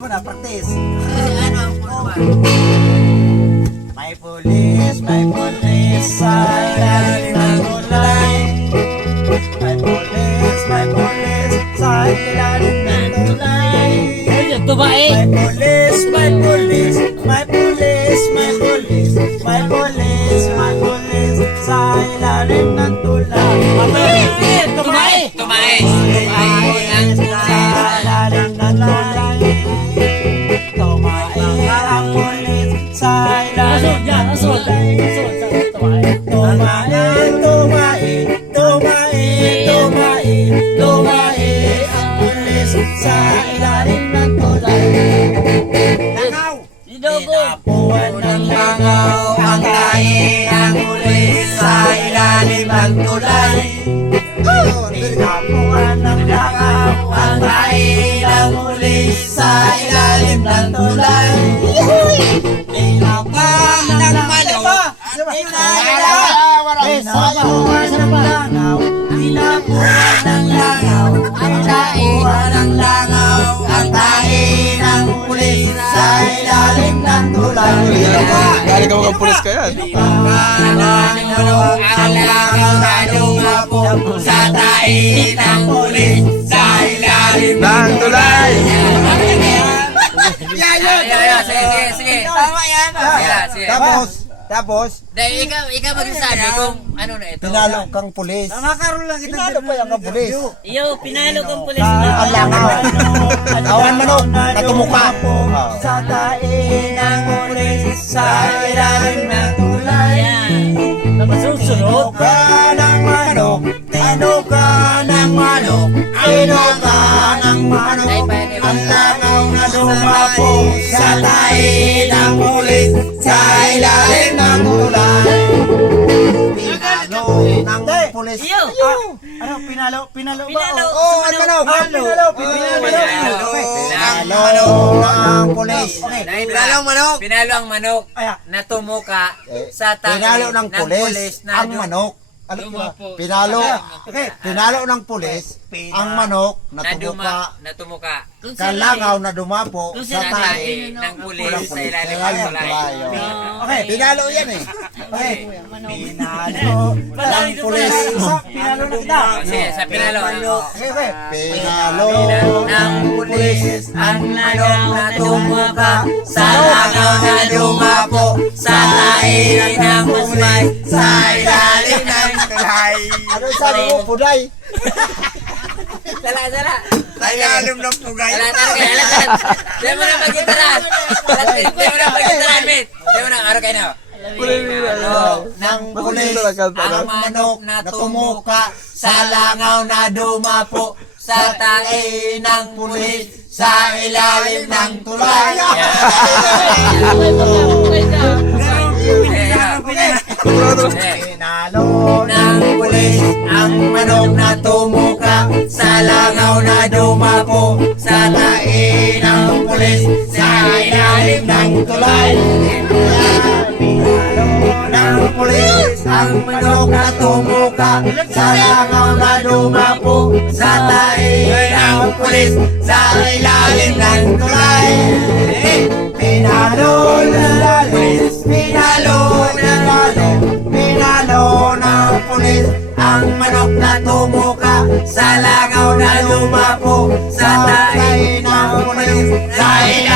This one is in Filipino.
Muna, practice. Ano ang pulwa? May pulis sa ilalim ng tulay. May pulis sa ilalim ng tulay. Babae! May pulis sa ilalim ng tulay. Tumae! Tumae! Sa ilalim ng tulay. Tumae ang pulis sa ilalim ng tulay. Tumae ang pulis sa ilalim ng tulay. Langaw! Tinapuan ng langaw ang tae ng pulis sa ilalim ng tulay. Tinapuan ng langaw ang tae ng pulis sa ilalim ng tulay. Tinapuan ng manok. Tinapuan ng langaw. Tinapuan ng langaw ang tae ng langaw ang tae ng pulis sa ilalim ng tulay. Galing ka mga pulis ka yan. Ang langaw na lumapo sa tae ng pulis sa ilalim Ng tulay! Sige. Tama yan. Sige. Tapos, Dahil ikaw magsasabi kung ano na ito. pinalo kang pulis. Pinalo pa yung kang pulis. Iyo, pinalo kang pulis Ang langaw. Awan manok na tumuka. Sa tae ng pulis sa ilalim ng tulay. Masusunod. Tinuka ng manok. Tinuka ng manok. Tinuka ng manok. Ang langaw na dumapo sa tae ng pulis sa ilalim ng tulay. Pinalo ng pulis. Iyo. Ano, pinalo ba? Pinalo. Oo, ang manok. Pinalo ng pulis. Pinalo ang manok Aya. na tumuka sa tae Pinalo ng pulis na ang manok. Ano ba? Pinalo ng pulis ang manok na tumuka na tumuka kalangaw na dumapo Kung sa sila tae ng pulis ng sa pulis. ilalim Sa ng ilalim ng tulay. tulay. Okay, pinalo yan eh. Okay. Pinalo ng pulis. Pinalo na kita. Sige, sa pinalo. Okay. Pinalo ng pulis ang manok na tumuka sa langaw na dumapo sa tae ng pulis sa ilalim ng tulay. Ano sabi mo, Puday? Sala. Sa ilalim ng pugay. Diyan mo na magkitaran. Diyan mo na magkitaran, mate. Diyan mo na, araw kayo na. Ng pulis ang manok na tumuka sa langaw na dumapo sa tae ng pulis sa ilalim ng tulay. Pinalo ng pulis ang manok na tumuka sa langaw na dumapo sa tae ng pulis sa ilalim ng tulay. Pinalo ng pulis ang manok na tumuka sa langaw na dumapo sa tae ng pulis sa ilalim ng tulay. Pinalo ng pulis, pinalo ng pulis ang manok na tumuka sa langaw na lumapo sa tae ng pulis sa ilalim